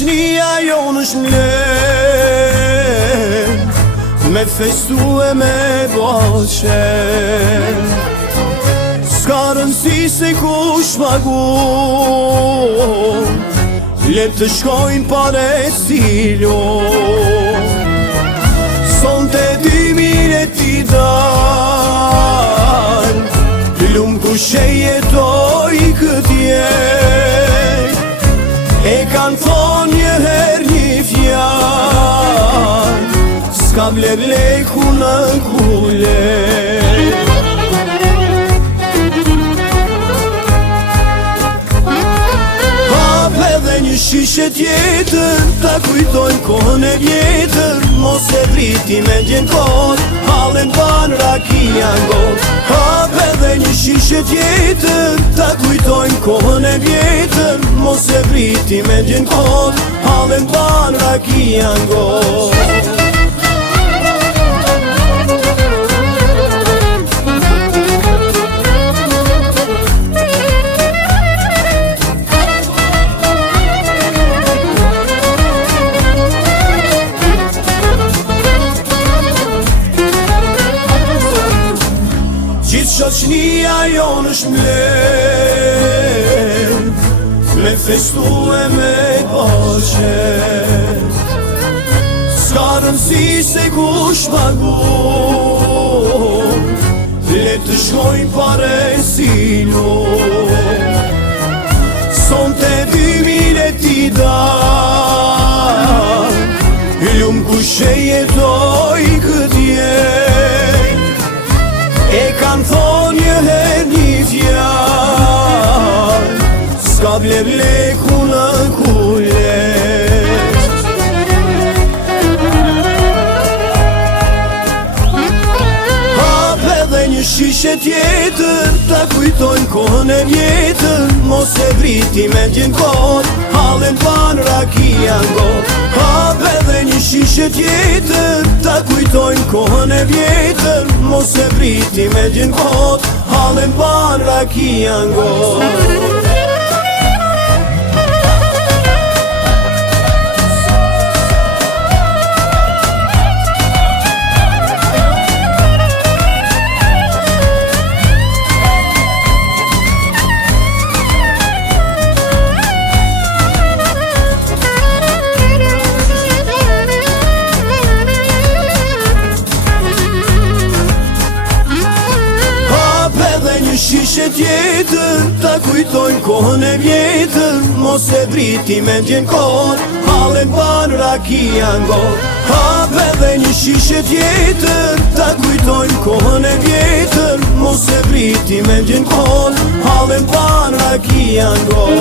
shoqnia jonë është mlen, me festu e me boqe. S'ka rëndësi se kush pagun, le të shkojnë pare stilo. Son të 2000 e ti dal, lumë kushe jetoj këtje. E kanë thonë një her një fjall, s'ka vler leku në kule. Një shishe tjetër, ta kujtojnë kohën e vjetër. Mos e vriti me gjenë kohën, halen ban rakia ngot. Hap edhe një shishe tjetër, ta kujtojnë kohën e vjetër. Mos e vriti me gjenë kohën, halen ban rakia ngot. Shoqnia jonë është mlen, me festu e me boqe. S'ka rëndësi se kush pagun, le të shkojnë pare silo. Son të 2000 e ti dal, lumë kushe jetoj këtje. E kanë thonë një her një fjall, s'ka vler leku në kule. Hap edhe një shishe tjetër, ta kujtojnë kohën e vjetër. Mos e vriti me gjenë kohën, halen ban rakia ngot. Hap edhe një shishe tjetër, ta kujtojnë kohën e vjetër. Mos e vriti me gjenë kohën, halen ban rakia ngot. Shishe tjetër, ta kujtojnë kohën e vjetër. Mos e vriti me gjenë kohën, halen ban rakia ngot. Hap edhe një shishe tjetër, ta kujtojnë kohën e vjetër. Mos e vriti me gjenë kohën, halen ban rakia ngot.